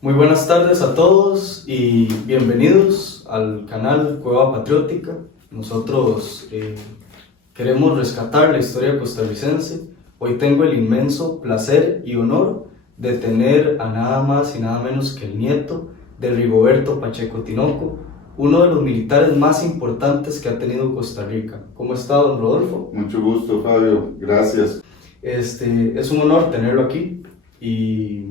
Muy buenas tardes a todos y bienvenidos al canal Cueva Patriótica. Nosotros queremos rescatar la historia costarricense. Hoy tengo el inmenso placer y honor de tener a nada más y nada menos que el nieto de Rigoberto Pacheco Tinoco, uno de los militares más importantes que ha tenido Costa Rica. ¿Cómo está, don Rodolfo? Mucho gusto, Fabio. Gracias. Es un honor tenerlo aquí y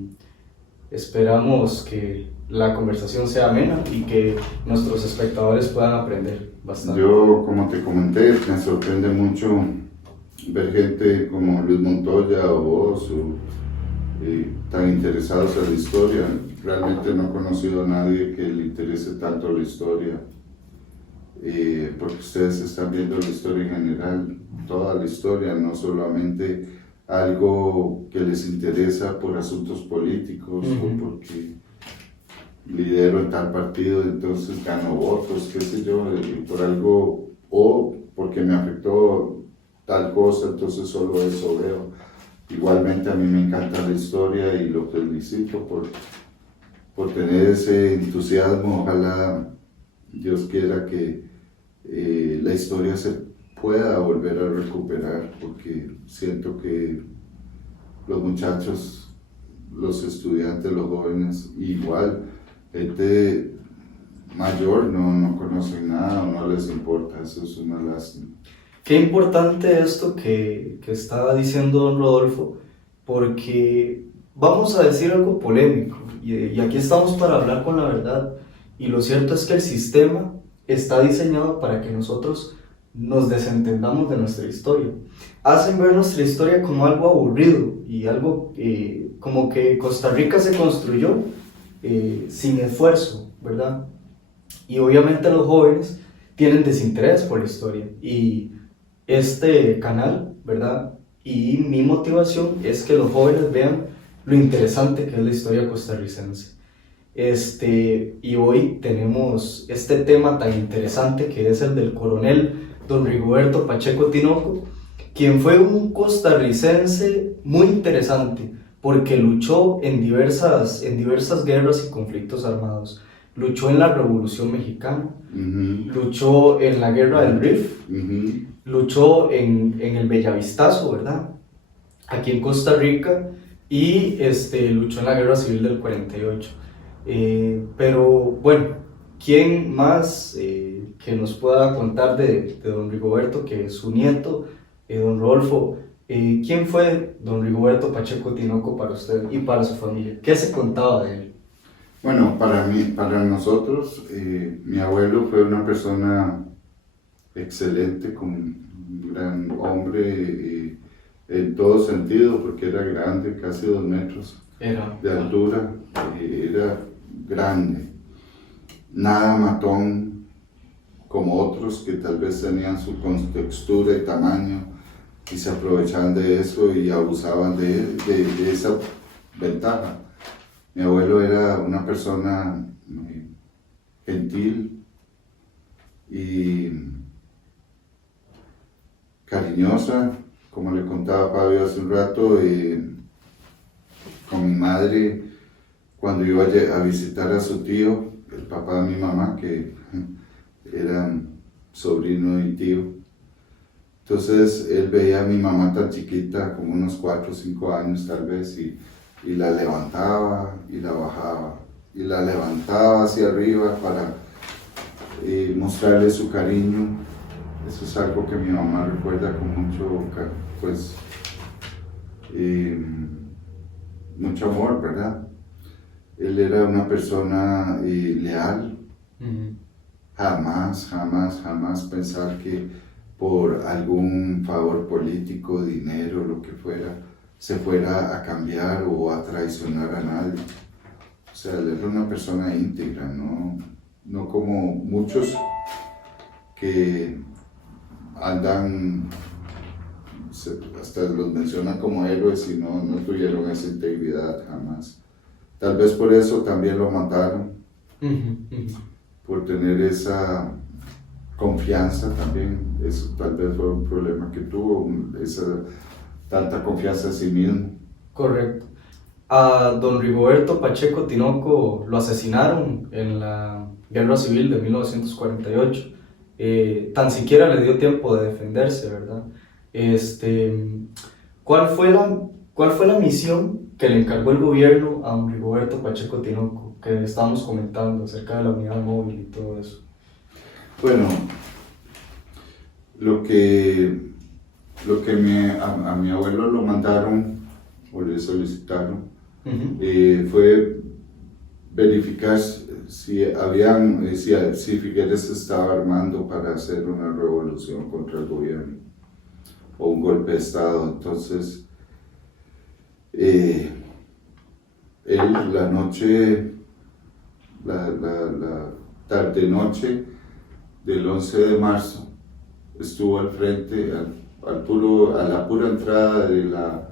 esperamos que la conversación sea amena y que nuestros espectadores puedan aprender bastante. Yo, como te comenté, me sorprende mucho ver gente como Luis Montoya o vos tan interesados en la historia. Realmente no he conocido a nadie que le interese tanto la historia, porque ustedes están viendo la historia en general, toda la historia, no solamente algo que les interesa por asuntos políticos o porque lidero en tal partido, entonces gano votos, qué sé yo, por algo, o porque me afectó tal cosa, entonces solo eso veo. Igualmente a mí me encanta la historia y lo felicito por tener ese entusiasmo. Ojalá Dios quiera que la historia se pueda volver a recuperar, porque siento que los muchachos, los estudiantes, los jóvenes, igual, gente mayor no conocen nada o no les importa. Eso es una lástima. Qué importante esto que está diciendo don Rodolfo, porque vamos a decir algo polémico, y aquí estamos para hablar con la verdad, y lo cierto es que el sistema está diseñado para que nosotros nos desentendamos de nuestra historia. Hacen ver nuestra historia como algo aburrido y algo como que Costa Rica se construyó sin esfuerzo, ¿verdad? Y obviamente los jóvenes tienen desinterés por la historia, y este canal, ¿verdad? Y mi motivación es que los jóvenes vean lo interesante que es la historia costarricense. Y hoy tenemos este tema tan interesante que es el del coronel don Rigoberto Pacheco Tinoco, quien fue un costarricense muy interesante porque luchó en diversas guerras y conflictos armados. Luchó en la Revolución Mexicana, luchó en la Guerra del Rif, luchó en el Bellavistazo, ¿verdad? Aquí en Costa Rica, y luchó en la Guerra Civil del 48. Pero bueno, ¿quién más que nos pueda contar de don Rigoberto, que es su nieto, don Rodolfo? ¿Quién fue don Rigoberto Pacheco Tinoco para usted y para su familia? ¿Qué se contaba de él? Bueno, para nosotros, mi abuelo fue una persona excelente, como un gran hombre en todo sentido, porque era grande, casi 2 metros de altura, era grande, nada matón como otros que tal vez tenían su contextura y tamaño y se aprovechaban de eso y abusaban de esa ventaja. Mi abuelo era una persona gentil y cariñosa, como le contaba Fabio hace un rato. Con mi madre, cuando iba a visitar a su tío, el papá de mi mamá, que era sobrino y tío, entonces él veía a mi mamá tan chiquita, como unos 4 o 5 años tal vez, y la levantaba y la bajaba, y la levantaba hacia arriba para mostrarle su cariño. Eso es algo que mi mamá recuerda con mucho amor, ¿verdad? Él era una persona leal. Jamás pensar que por algún favor político, dinero, lo que fuera, se fuera a cambiar o a traicionar a nadie. O sea, él era una persona íntegra, no como muchos que andan, hasta los mencionan como héroes y no tuvieron esa integridad jamás. Tal vez por eso también lo mataron, por tener esa confianza también. Eso tal vez fue un problema que tuvo, esa tanta confianza en sí mismo. Correcto. A don Rigoberto Pacheco Tinoco lo asesinaron en la Guerra Civil de 1948. Tan siquiera le dio tiempo de defenderse, ¿verdad? ¿Cuál fue la misión que le encargó el gobierno a don Rigoberto Pacheco Tinoco, que estábamos comentando acerca de la unidad móvil y todo eso? Bueno, lo que a mi abuelo lo mandaron o le solicitaron fue verificar si Figueres se estaba armando para hacer una revolución contra el gobierno o un golpe de estado. Entonces, él la tarde-noche del 11 de marzo, estuvo al frente, a la pura entrada de la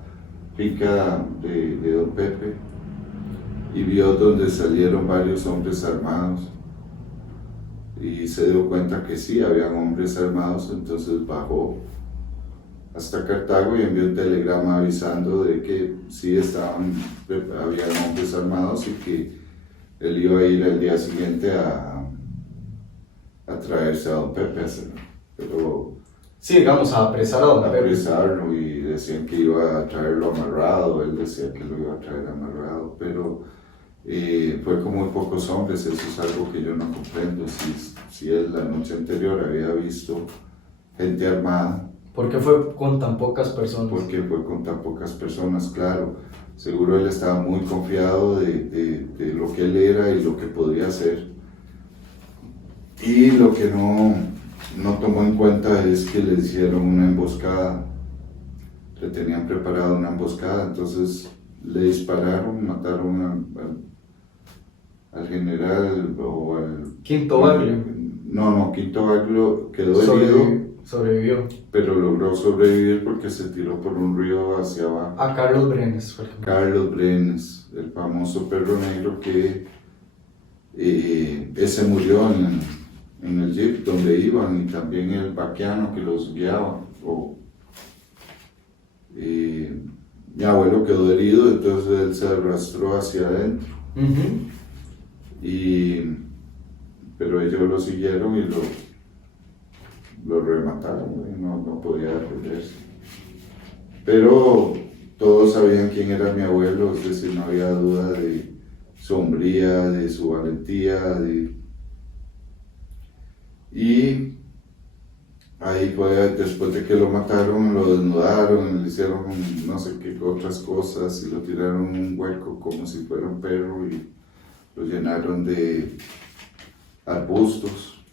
finca de don Pepe, y vio donde salieron varios hombres armados y se dio cuenta que sí, habían hombres armados. Entonces bajó hasta Cartago y envió un telegrama avisando de que sí habían hombres armados y que él iba a ir al día siguiente a traerse a don Pepe, pero sí, digamos, a apresar a don Pepe. Apresarlo, y decían que iba a traerlo amarrado, él decía que lo iba a traer amarrado, pero fue con muy pocos hombres. Eso es algo que yo no comprendo. Si él la noche anterior había visto gente armada, ¿por qué fue con tan pocas personas? Porque fue con tan pocas personas, claro. Seguro él estaba muy confiado de lo que él era y lo que podía hacer. Y lo que no tomó en cuenta es que le hicieron una emboscada. Le tenían preparado una emboscada, entonces le dispararon, mataron al general o al... Quinto Baglio. No, Quinto Baglio quedó herido. Sobrevivió. Pero logró sobrevivir porque se tiró por un río hacia abajo. A Carlos Brenes. Carlos Brenes, el famoso perro negro que ese murió en el jeep donde iban, y también el vaqueano que los guiaba. Mi abuelo quedó herido, entonces él se arrastró hacia adentro. Pero ellos lo siguieron y lo remataron, no podía defenderse. Pero todos sabían quién era mi abuelo, es decir, no había duda de su hombría, de su valentía. Y ahí fue, después de que lo mataron, lo desnudaron, le hicieron no sé qué otras cosas y lo tiraron en un hueco como si fuera un perro y lo llenaron de arbustos.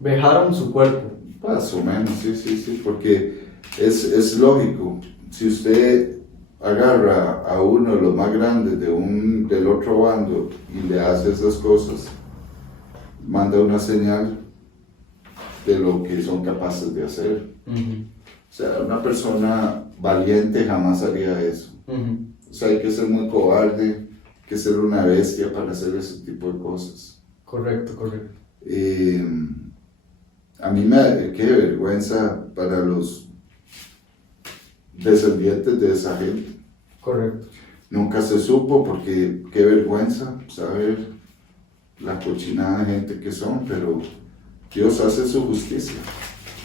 Vejaron su cuerpo. Más o menos, sí, porque es lógico. Si usted agarra a uno de los más grandes del otro bando y le hace esas cosas, manda una señal de lo que son capaces de hacer. O sea, una persona valiente jamás haría eso. O sea, hay que ser muy cobarde, hay que ser una bestia para hacer ese tipo de cosas. Correcto. A mí me da qué vergüenza para los descendientes de esa gente. Correcto. Nunca se supo, porque qué vergüenza saber la cochinada de gente que son, pero Dios hace su justicia.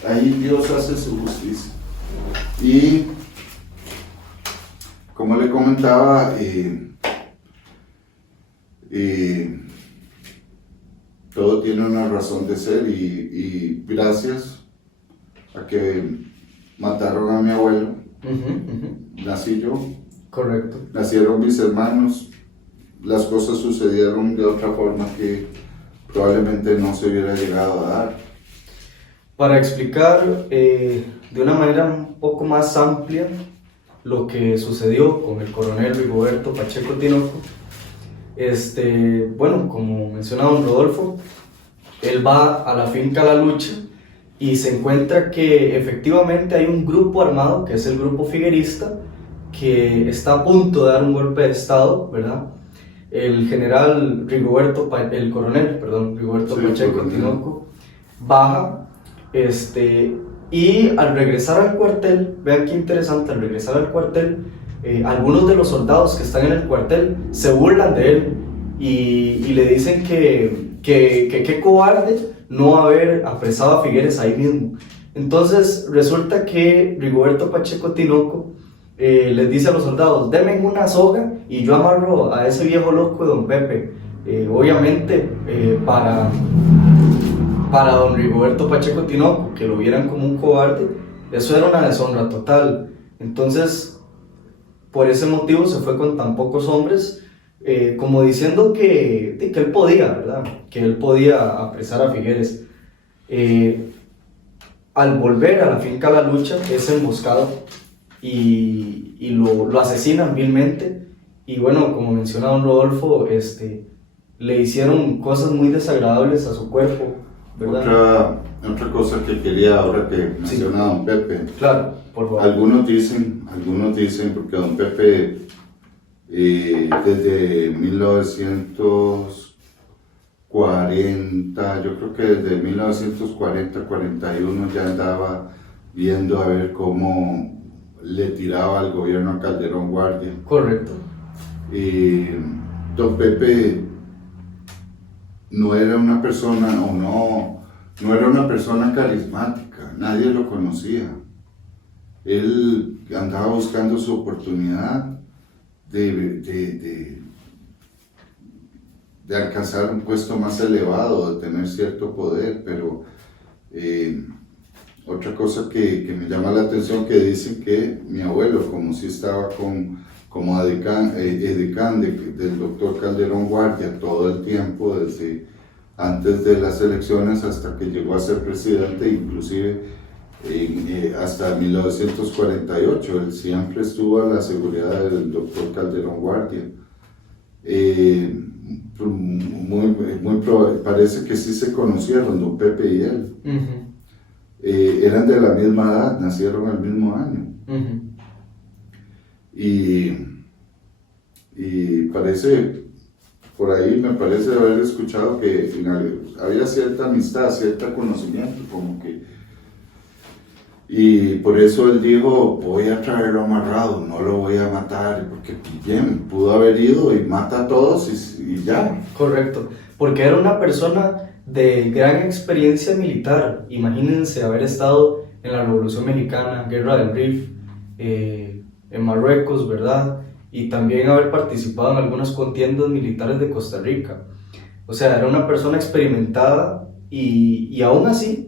Ahí Dios hace su justicia. Y como le comentaba, todo tiene una razón de ser, y gracias a que mataron a mi abuelo, nací yo. Correcto. Nacieron mis hermanos, las cosas sucedieron de otra forma que probablemente no se hubiera llegado a dar. Para explicar de una manera un poco más amplia lo que sucedió con el coronel Rigoberto Pacheco Tinoco, bueno, como menciona don Rodolfo, él va a la finca La Lucha y se encuentra que efectivamente hay un grupo armado, que es el grupo figuerista, que está a punto de dar un golpe de estado, ¿verdad? El coronel Rigoberto Pacheco Tinoco baja, y al regresar al cuartel, vean qué interesante, al regresar al cuartel, algunos de los soldados que están en el cuartel se burlan de él y le dicen que qué cobarde no haber apresado a Figueres ahí mismo. Entonces resulta que Rigoberto Pacheco Tinoco les dice a los soldados: denme una soga y yo amarro a ese viejo loco de don Pepe. Obviamente para don Rigoberto Pacheco Tinoco, que lo vieran como un cobarde, eso era una deshonra total. Entonces, por ese motivo se fue con tan pocos hombres, como diciendo que él podía, ¿verdad? Que él podía apresar a Figueres. Al volver a la finca La Lucha es emboscado y lo asesinan vilmente. Y bueno, como menciona don Rodolfo, le hicieron cosas muy desagradables a su cuerpo, ¿verdad? Otra cosa que quería, ahora que menciona a don Pepe. Claro, por favor. Algunos dicen, porque don Pepe desde 1940, yo creo que desde 1940-41 ya andaba viendo a ver cómo le tiraba al gobierno a Calderón Guardia. Correcto. Don Pepe no era una persona, no era una persona carismática, nadie lo conocía. Él andaba buscando su oportunidad de alcanzar un puesto más elevado, de tener cierto poder, pero otra cosa que me llama la atención, que dicen que mi abuelo, como si estaba como edecán del doctor Calderón Guardia todo el tiempo, desde antes de las elecciones hasta que llegó a ser presidente, inclusive hasta 1948, él siempre estuvo a la seguridad del doctor Calderón Guardia. Parece que sí se conocieron, don Pepe y él. Uh-huh. Eran de la misma edad, nacieron el mismo año. Uh-huh. Y parece, por ahí me parece haber escuchado que había cierta amistad, cierto conocimiento, como que. Y por eso él dijo: voy a traerlo amarrado, no lo voy a matar, porque bien, pudo haber ido y mata a todos y ya. Correcto, porque era una persona de gran experiencia militar. Imagínense haber estado en la Revolución Mexicana, Guerra del Rif, en Marruecos, ¿verdad? Y también haber participado en algunas contiendas militares de Costa Rica. O sea, era una persona experimentada y aún así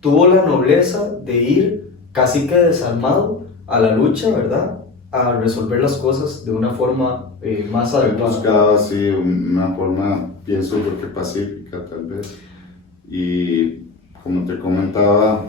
tuvo la nobleza de ir casi que desarmado a la lucha, ¿verdad? A resolver las cosas de una forma más adecuada. Buscaba así una forma, pienso yo que pacífica tal vez. Y como te comentaba,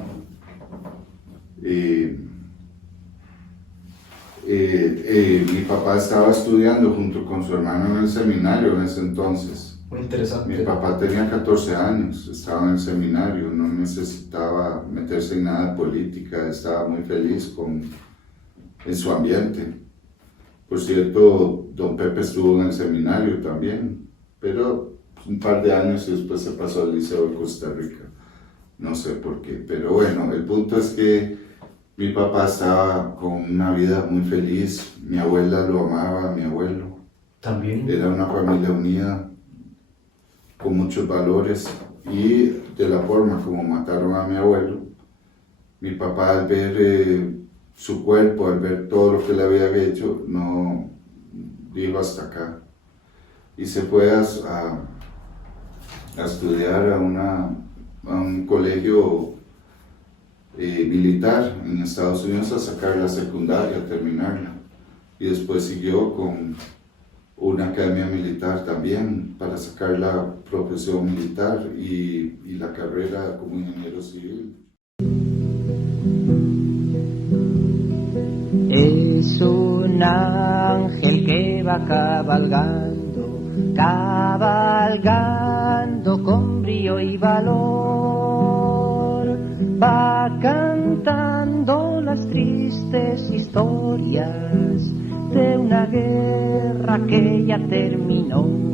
mi papá estaba estudiando junto con su hermano en el seminario en ese entonces. Muy interesante. Mi papá tenía 14 años, estaba en el seminario, no necesitaba meterse en nada de política, estaba muy feliz en su ambiente. Por cierto, don Pepe estuvo en el seminario también, pero un par de años y después se pasó al Liceo de Costa Rica. No sé por qué, pero bueno, el punto es que mi papá estaba con una vida muy feliz, mi abuela lo amaba, mi abuelo. También. Era una familia unida, con muchos valores, y de la forma como mataron a mi abuelo, mi papá, al ver su cuerpo, al ver todo lo que le había hecho, no dijo hasta acá, y se fue a estudiar a un colegio militar en Estados Unidos, a sacar la secundaria, a terminarla, y después siguió con una academia militar también para sacar la profesión militar y la carrera como ingeniero civil. Es un ángel que va cabalgando con brío y valor, va cantando las tristes historias de una guerra que ya terminó.